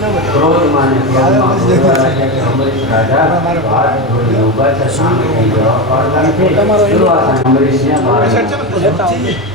क्रोध माने अमरीश राजा हाथ जोड़े ऊपर से सामने की जवाब और लड़के शुरुआत अमरीश ने मारा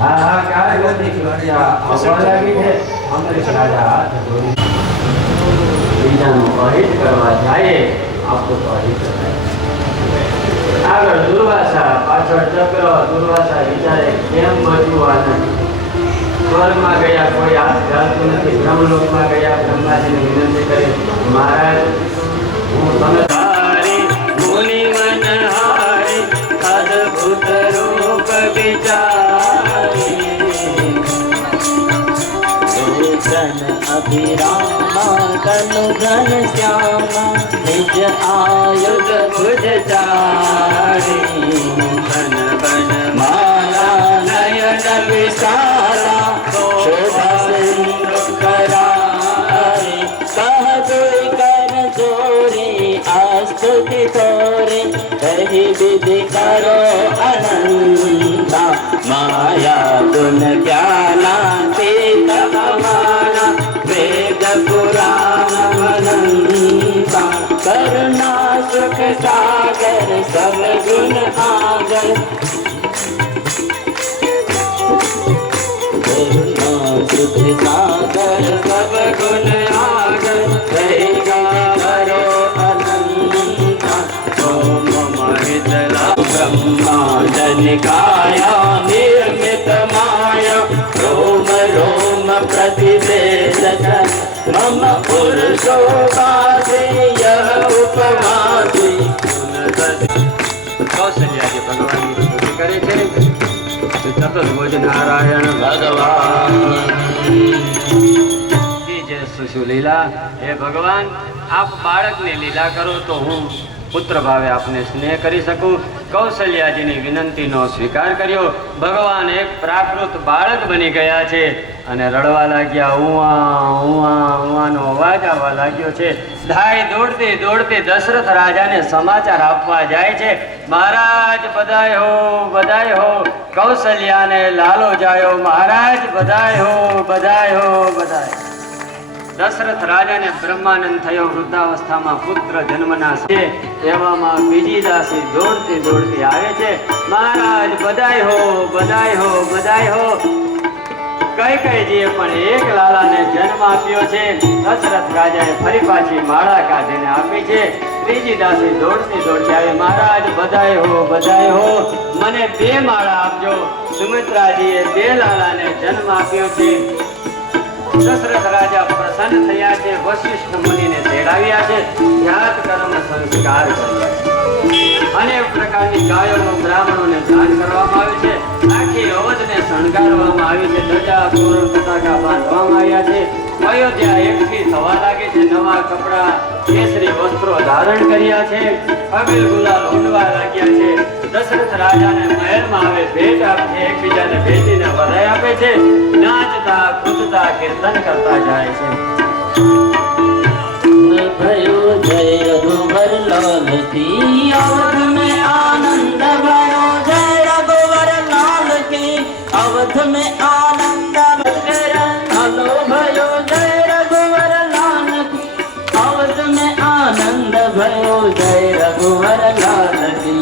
हाँ हाँ क्या है वो देखिए अवल लगी है अमरीश राजा हाथ जोड़े बीजा मोहित करवा जाए आपको मोहित कराए आगर दुर्वासा पाछड़ चक्र दुर्वासा विचारे केम बचવું आनंद स्वर्ग में गया कोई हाथ जातु नहीं ब्रह्मलोक में गया ब्रह्मा जी ने विनंती करी महाराज हूँ समझारी मुनि मनहारी अद्भुत रूप विचारी लोचन अभिरामा तनु घन श्यामा निज आयुध भुज चारी बन बन माला नयन विशाला शोभा करारे कह कोई कर जोरे आस्तुति तोरे कही विधि करो अनंता माया गुण ज्ञाना तेज अमाना वेद पुराण अनंता करुणा सुख सागर सब गुण आगर सुख सागर सब गुण आगर रहेगा भरो अनंता ओम महितला ब्रह्मांड निकाया निर्मित माया रोम रोम प्रतिवेदक मम पुरुषो बाधे यह उपमा दी कौशल्या के भगवान की स्तुति करे छे चतुर्भुज नारायण भगवान जय सुशीला हे भगवान आप बाळक ने लीला करो तो हूँ पुत्र भावे आपने स्नेह करी सकूँ कौशल्याजी ने विनंती नो स्वीकार कर्यो भगवान एक प्राकृत बाळक बनी गया छे अने रड़वा लाग्या उआ उआ उआ नो अवाज आववा लाग्यो छे धाई दौड़ती दौड़ती दशरथ राजा ने समाचार आपवा जाय छे महाराज बधाई हो कौशल्या ने लालो जायो महाराज बधाई हो बधाई दशरथ राजा ने ब्रह्मानंद थयो वृद्धावस्था में पुत्र जन्मना से एवां बीजी दासी दौड़ती दौड़ती आवे छे महाराज बधाई हो कैकेयीए पण एक लाला ने जन्म आप्यो छे दशरथ राजाए फरी पाછી माळा काढीने आपी छे त्रीजी दासी दौड़ती दौड़ती आवी महाराज बधाई हो मने बे माळा आपजो सुमित्राजीए बे लाला ने जन्म आप्यो छे दशरथ राजा प्रसन्न थया छे वशिष्ठ मुनि ने तेड़ाव्या छे ज्ञात कर्म संस्कार कर्या अनेक प्रकारनी गायों ब्राह्मणों ने दान करवामां आवे छे आखी अवध ने शणगारवामां आवी छे ध्वजा तोरण पताका बांधवामां आव्या छे अयोध्या एकठी थवा लागे छे नवा कपड़ा केसरी वस्त्रो धारण कर्या छे अबील गुलाल उडवा लाग्या छे दशरथ राजा ने महल में आवे भेट आपे एकबीजा ने भेटीने बधाई आपे छे नाचता कूदता कीर्तन करता जाय छे भयो जय रघुवर लाल की अवध में आनंद भयो जय रघुवर लाल की अवध में आनंद हलो भयो जय रघुवर लाल की अवध में आनंद भयो जय रघुवर लाल की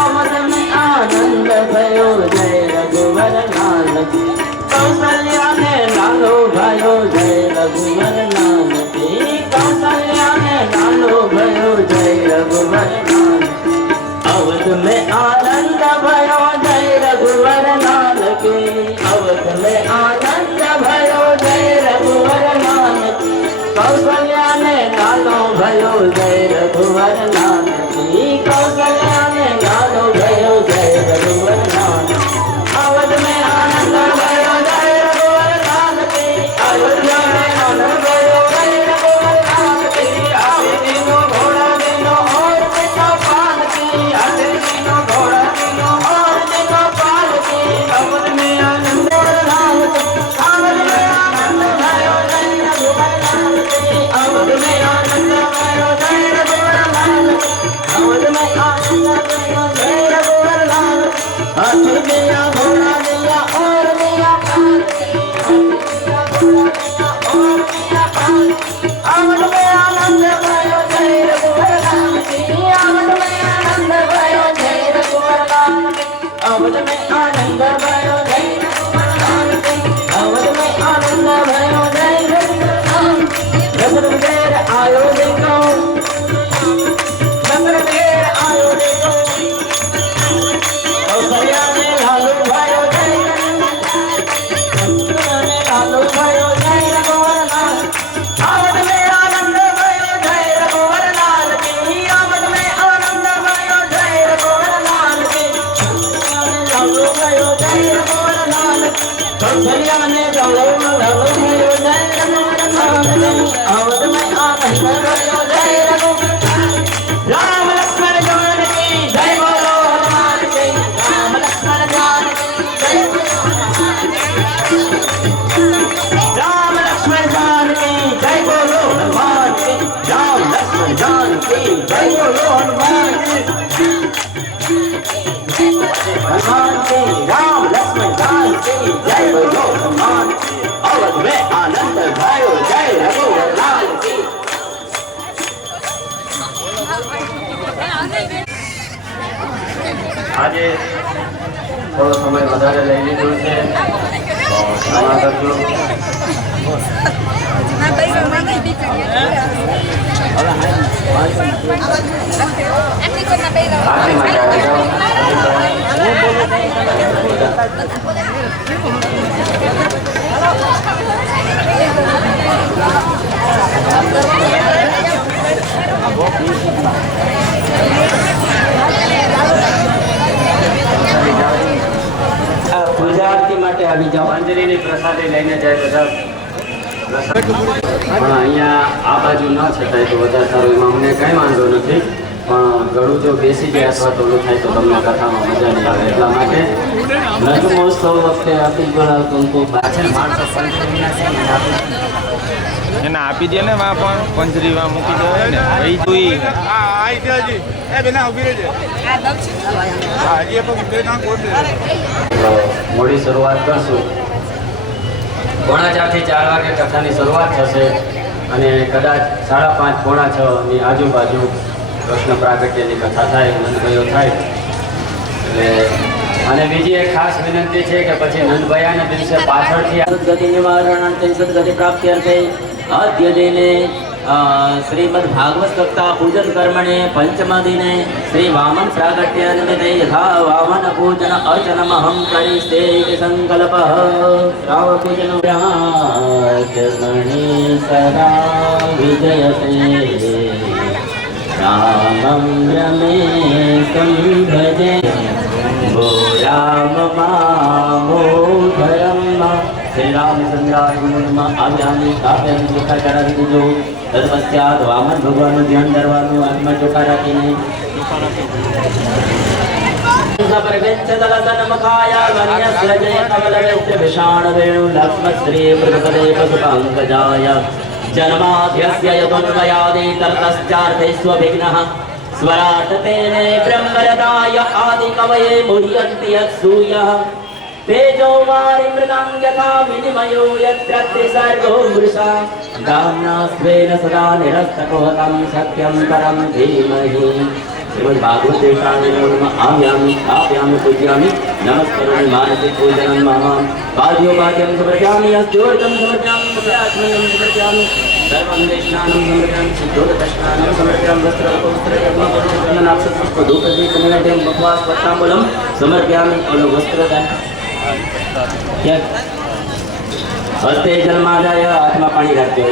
अवध में आनंद भयो जय रघुवर लाल की कौशल्या ने लालो भयो जय रघुवर लाल की कौशल्या ने लालो भयो जय रघुवर लाल अवध में आनंद भयो जय रघुवर लाल की अवध में आनंद भयो जय रघुवर लाल की कौशल्या ने लालो भयो जय रघुवर लाल की कौशल्या ने लालो भयो जय रघुवर लाल अवध में आनंद भयो जय रघुवर लाल की अयोध्या में आनंद भयो जय रघुवर लाल की आवे दिनो घोड़ा दिनो और देखा पाल की आवे दिनो घोड़ा दिनो और देखा पाल की अवध में आनंद लाल की अवध में आनंद भयो जय रघुवर लाल की अवध में आनंद भयो जय रघुवर लाल की आवत में आनंद भयो जय रघुवर लाल की आवत में आनंद भयो जय रघुवर लाल की आवत में आनंद भयो जय रघुवर लाल की आवत में आनंद भयो जय रघुवर लाल रघुवर देर आयो देखो रघुवर देर आयो देखो कौशल्या में लालू भयो जय रघुवर में लालू भयो जय रघुवर लाल आवत में आनंद भयो जय रघुवर लाल की आवत में आनंद भयो जय रघुवर लाल की लालू भयो जय रघुवर लाल कौशल्या में लालू भयो जय रघुवर लाल आवत में आनंद भयो जय रघुवर राम लक्ष्मण जानकी जय बोलो हनुमान की राम लक्ष्मण जानकी जय बोलो राम लक्ष्मण जानकी जय बोलो हनुमान की राम लक्ष्मण जानकी जय बोलो हनुमान की हनुमान की राम लक्ष्मण जानकी जय बोलो हनुमान की अवध में आनंद भयो जय रघुवर लाल की આજે થોડો સમય વધારે લઈ લીધો છે તો ક્ષમા કરજો. આરતી માટે આવી જાઓ. પૂજા આરતી માટે આવી જાઓ અંજલિની પ્રસાદી લઈને જાય બધા પ્રસાદ. પણ અહીંયા આ બાજુ ન છતાંય તો વધારે સારું એમાં અમને કંઈ વાંધો નથી, પણ ગળું જો બેસી જાય અથવા તો ઓલું થાય તો તમને કથામાં મજા નહીં આવે. એટલા માટે નંદ મહોત્સવ વખતે આપી ગયેલા કંકુ પાછળ માણસો પંચમીના છે ને આપી એને આપી દે ને વા પણ પંજરીમાં મૂકી દેવાય ને ભાઈ જોઈ તો મોડી શરૂઆત કરશું. 4:45 થી 4 વાગે કથાની શરૂઆત થશે અને કદાચ 5:30 પોણા 6 ની આજુબાજુ કૃષ્ણ પ્રાગટ્યની કથા થાય, નંદભાઈઓ થાય. એટલે અને બીજી એક ખાસ વિનંતી છે કે પછી નંદભાઈના દિવસે પાછળથી સદગતિ નિવારણાર્થે સદગતિ પ્રાપ્ત્યર્થે અદ્ય દિને श्रीमद् भागवत सप्ताह पूजन कर्मणे पंचम दिने श्री वामन प्रागट्य निमित्ते यथा वामन पूजन अर्चनमहं करिष्ये इति संकल्पः राव पूजन राजमणि सदा विजयते रामं रमेशं भजे वो राम मामोधरम् श्री रामचंद्राय नमः आज्ञानी काव्यं चोखा चढ़ावी દીધો. તદપશ્ચાત વામન ભગવાનનું ધ્યાન ધરવાનું, આત્મા ચોખા રાખીને जन्माद्यस्य यतोन्मयादि ततश्चार्थे स्वविघ्नः स्वराट तेने ब्रह्मरदाय आदिकवये मुह्यन्ति यत्सूयः तेजो वारि मृगां यथा विनिमयो यत्र त्रिसर्गो मृषा दाम्ना स्वेन सदा निरस्तकोहतं सत्यं परं धीमहि. श्रीमद्भागवते नमः आव्यामि स्थापयामि पूजयामि नमस्करोमि मानसे पूजनं मम पाद्योपाद्यं समर्पयामि अस्त्योर्तं समर्पयामि मुद्रात्मनं समर्पयामि सर्वं देशनानं समर्पयामि शुद्धोदकस्नानं समर्पयामि वस्त्रपुष्पधूपदीपनिवेद्यं मुखवासपत्राम्बूलं समर्पयामि वस्त्रदान हस्ते जन्मादाय आत्मा पाणी રાખજો.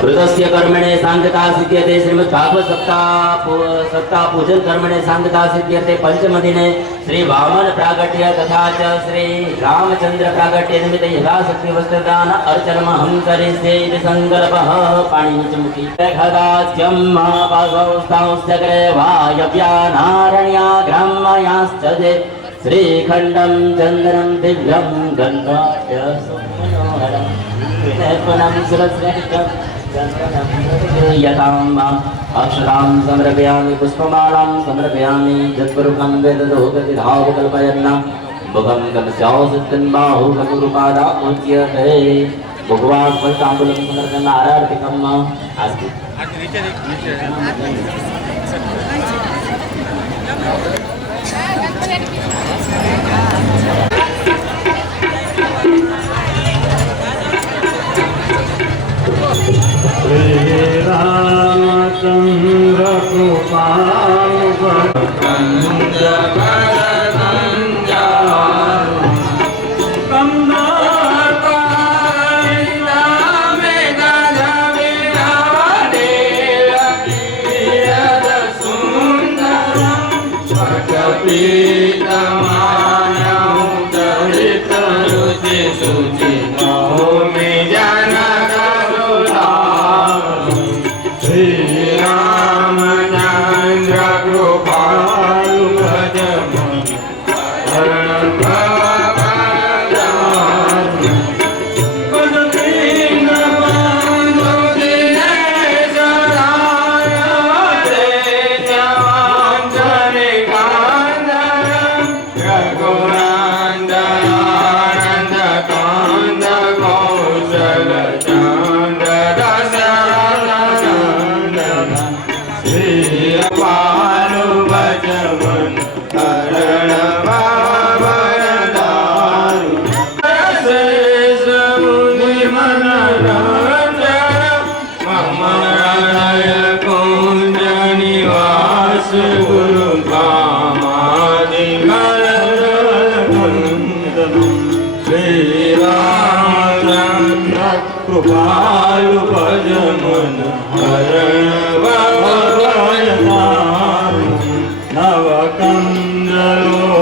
कृतस्य कर्मणे सांगता सिद्ध्यते श्रीमद् भागवत सप्ताह पूजन कर्मणे सांगता सिद्ध्यते पंचम दिने श्री वामन प्रागट्य तथा च श्री रामचंद्र प्रागट्य निमित्ते यथाशक्ति वस्त्रदान अर्चनमहं करिष्ये इति संकल्पः. पाणि नीचमुखी खगास्यं महापाशौस्तांश्चक्रे वायव्यानारण्याग्राम्याश्च जे श्रीखण्डं चन्दनं दिव्यं गन्धाढ्य सुमनोहरम् अक्षरां समर्पयामि पुष्पमालां समर्पयामि जत्पुरुषं वेदतो गतिधावकल्पयन् मुखं कमस्यासिद्धन् बाहुकपुरुपादा उच्यते ભગવાન ફલતાંબુલમ સમર્પણ આરાર્તિકમ આસ્તિ શ્રી રામચંદ્ર કૃપાલુ ભજમન નવ કંદલોધન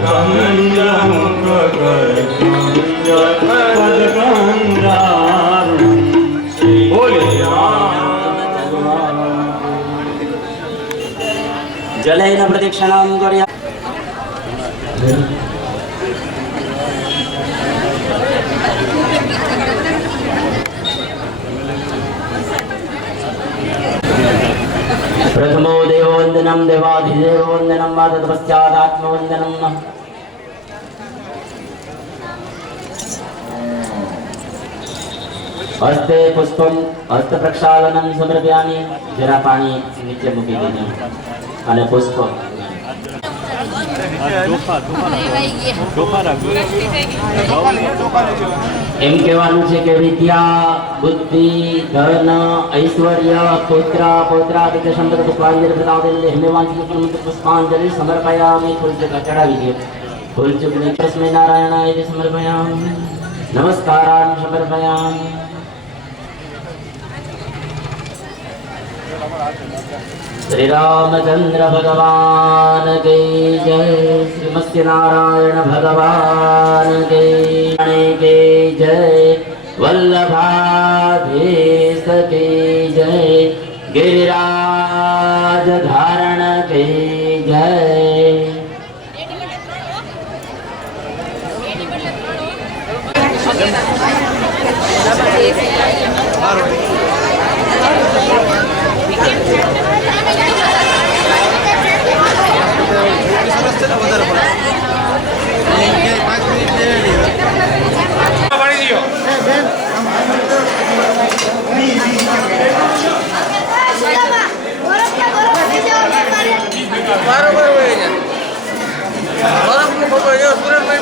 કંજ મુખ જલૈન પ્રદક્ષિણામ કર્યા प्रथमो देववंदनम देवाधिदेववंदनम वा तत्पश्चादात्मवंदनम हस्ते पुष्पम हस्त प्रक्षालनम समर्पयामि जरा पानी नीचे મૂકી દેજો અને પુષ્પ એમ કહેવાનું છે કે વિદ્યા બુદ્ધિ ધન ઐશ્વર્ય પુત્ર પૌત્રાદિક સંપત્તિ પુષ્પાંજલિ પ્રદાન હેમેવાંચિ પુષ્પાંજલિ સમર્પયામિ ફૂલ ચડાવી દે ફૂલ ચૂકની તસ્मै નારાયણાય સમર્પયામિ નમસ્કારાન સમર્પયામિ श्री रामचंद्र भगवान के जय श्रीमत्स्य नारायण भगवान के जय वल्लभाधीश के जय गिरिराज धारण के जय બરોબર હોય છે બરફ નો ફોટો સુરેશભાઈ